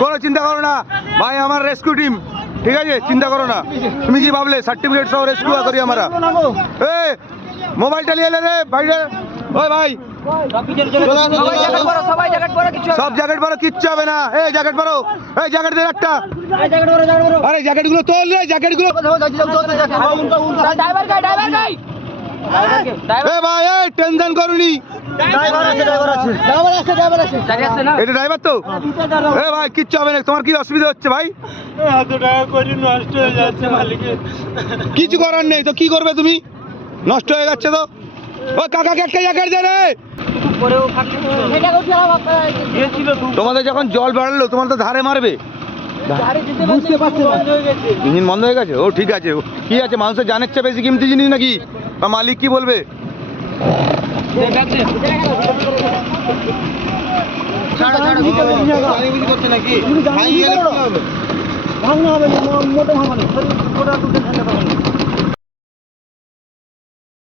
কোনো চিন্তা করো না ভাই, আমার রেস্কিউ টিম, ঠিক আছে, চিন্তা করো না। তুমি কি ভাবলে সার্টিফিকেট সহ রেস্কিউ করি আমরা? এ মোবাইলটা নিয়ে এলে রে বাইরে। ওই ভাই সব জ্যাকেট পরো, কিচ্ছু হবে না। এই জ্যাকেট পরো, এই জ্যাকেট দে একটা। আরে জ্যাকেট গুলো তোল রে, জ্যাকেট গুলো। এ ভাই এই টেনশন করুনি, এটা ড্রাইভার তো। এ ভাই কিচ্ছু হবে না, তোমার কি অসুবিধা হচ্ছে ভাই? নষ্ট হয়ে যাচ্ছে মালিকের। কিছু করার নেই তো, কি করবে তুমি? নষ্ট হয়ে যাচ্ছে তো। ও কাকাকে একটা জ্যাকেট দে রে। তোমাদের যখন জল বাড়লো তোমার তো ধারে মারবে। ইঞ্জিন বন্ধ হয়ে গেছে? ও ঠিক আছে, কি আছে, মানুষের জানের চেয়ে বেশি কিমতি জিনিস নাকি? বা মালিক কি বলবে? নাকি